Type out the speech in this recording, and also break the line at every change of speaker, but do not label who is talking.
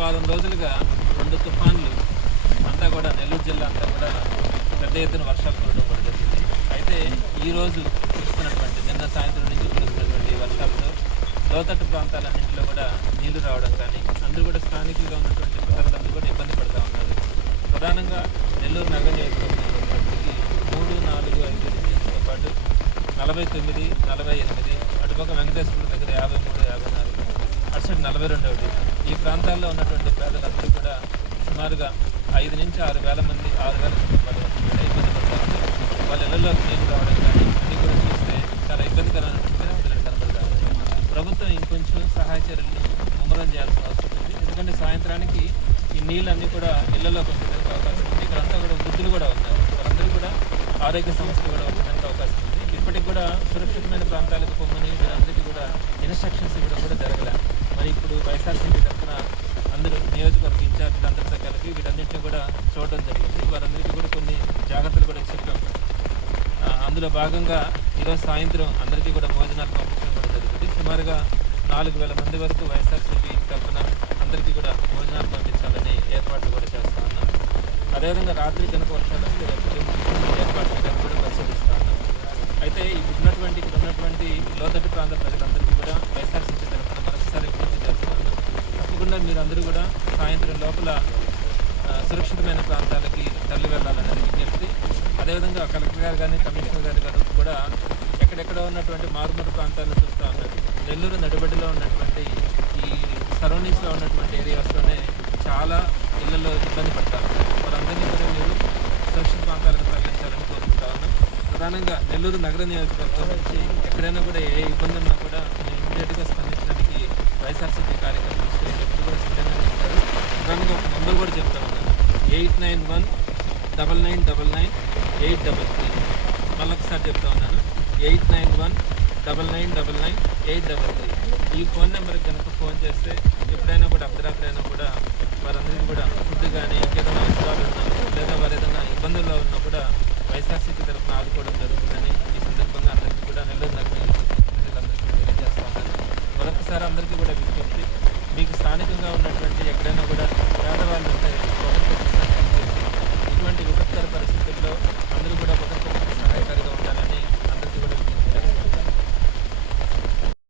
వారం రోజులుగా రెండు తుఫాన్లు అంతా కూడా నెల్లూరు జిల్లా అంతా కూడా పెద్ద ఎత్తున వర్షాలు కురవడం కూడా జరిగింది. అయితే ఈ రోజు కురుస్తున్నటువంటి నిన్న సాయంత్రం నుంచి కురుస్తున్నటువంటి వర్షాలతో లోతట్టు ప్రాంతాలన్నింటిలో కూడా నీళ్ళు రావడం కానీ అందరూ కూడా స్థానికులుగా ఉన్నటువంటి ప్రజలందరూ కూడా ఇబ్బంది పడుతూ ఉన్నారు. ప్రధానంగా నెల్లూరు నగర నియోజకవర్గానికి మూడు నాలుగు ఐదు డివిజన్స్తో పాటు నలభై తొమ్మిది నలభై ఎనిమిది అటుపక్క వెంకటేశ్వర దగ్గర యాభై మూడు యాభై నాలుగు అటు సైడ్ నలభై రెండవది ఈ ప్రాంతాల్లో ఉన్నటువంటి పేదలందరూ కూడా సుమారుగా ఐదు నుంచి ఆరు వేల మంది ఆరు వేల కుటుంబాలు కూడా ఇబ్బంది పడతారు. వాళ్ళ ఇళ్ళలోకి నీళ్ళు రావడం కానీ అన్నీ కూడా చూస్తే చాలా ఇబ్బందికరమైనటువంటి పరిస్థితులు ప్రభుత్వం ఇంకొంచెం సహాయ చర్యలను ముమ్మరం చేయాల్సిన అవసరం ఉంది. ఎందుకంటే సాయంత్రానికి ఈ నీళ్ళన్నీ కూడా ఇళ్ళలోకి వచ్చేందుకు అవకాశం ఉంది. ఇక్కడంతా కూడా వృద్ధులు కూడా ఉన్నారు. వాళ్ళందరూ కూడా ఆరోగ్య సమస్యలు కూడా వచ్చేందుకు అవకాశం ఉంది. ఇప్పటికి కూడా సురక్షితమైన ప్రాంతాలకు పొమ్మని వీరందరికీ కూడా ఇన్స్ట్రక్షన్స్ ఇవ్వడం కూడా జరగలేదు. మరి ఇప్పుడు వైఎస్ఆర్సీపీ తరఫున అందరూ నియోజకవర్గ ఇన్ఛార్జీలు అందరితో కలిపి వీటన్నింటినీ కూడా చూడడం జరిగింది. వారందరికీ కూడా కొన్ని జాగ్రత్తలు కూడా చెప్పాం. అందులో భాగంగా ఈరోజు సాయంత్రం అందరికీ కూడా భోజనాలు పంపించడం కూడా జరుగుతుంది సుమారుగా నాలుగు వేల మంది వరకు వైఎస్ఆర్సీపీ తరఫున అందరికీ కూడా భోజనాలు పంపించాలని ఏర్పాట్లు కూడా చేస్తా ఉన్నాం. అదేవిధంగా రాత్రి కనుక వర్షాలు వస్తే రేపు ఏర్పాట్లు కనుక కూడా పరిశీలిస్తా ఉన్నాం. అయితే ఇప్పుడు ఉన్నటువంటి ఇక్కడ ఉన్నటువంటి లోతట్టు ప్రాంత ప్రజలందరికీ కూడా వైఎస్ఆర్సీపీ తరఫున మరొకసారి విజ్ఞప్తి చేస్తా ఉన్నాం తప్పకుండా మీరందరూ కూడా సాయంత్రం లోపల సురక్షితమైన ప్రాంతాలకి తరలి వెళ్ళాలనేది విజ్ఞప్తి. అదేవిధంగా కలెక్టర్ గారు కానీ కమిషనర్ గారు కానీ కూడా ఎక్కడెక్కడ ఉన్నటువంటి మారుమూల ప్రాంతాలను చూస్తూ ఉన్నారు. నెల్లూరు నడిబడిలో ఉన్నటువంటి ఈ సరౌండింగ్స్లో ఉన్నటువంటి ఏరియాస్లోనే చాలా ఇళ్ళలో ఇబ్బంది పడతారు. వారందరినీ కూడా మీరు సురక్షిత ప్రాంతాలకు తరలించాలని కోరుకుంటా ఉన్నాం. ప్రధానంగా నెల్లూరు నగర నియోజకవర్గం నుంచి ఎక్కడైనా కూడా ఏ ఇబ్బంది ఉన్నా కూడా నెంబర్ కూడా చెప్తా ఉన్నాను eight nine one double nine double nine eight double three. మళ్ళొకసారి చెప్తా ఉన్నాను. Eight nine one double nine double nine eight double three. ఈ ఫోన్ నెంబర్కి కనుక ఫోన్ చేస్తే ఎప్పుడైనా కూడా అర్ధరాత్రైనా అయినా కూడా వారందరికీ కూడా ఫుడ్ కానీ ఇంకేదైనా అవసరాలు ఉన్నా లేదా వారు ఏదైనా ఇబ్బందుల్లో ఉన్నా కూడా వైఎస్ఆర్సీపీ తరఫున ఆదుకోవడం జరుగుతుందని ఈ సందర్భంగా అందరికీ కూడా నెల్లూరు నగర ప్రజలందరికీ తెలియజేస్తా ఉన్నాను. మరొకసారి అందరికీ కూడా విజ్ఞప్తి మీకు స్థానికంగా ఉన్నటువంటి ఎక్కడైనా కూడా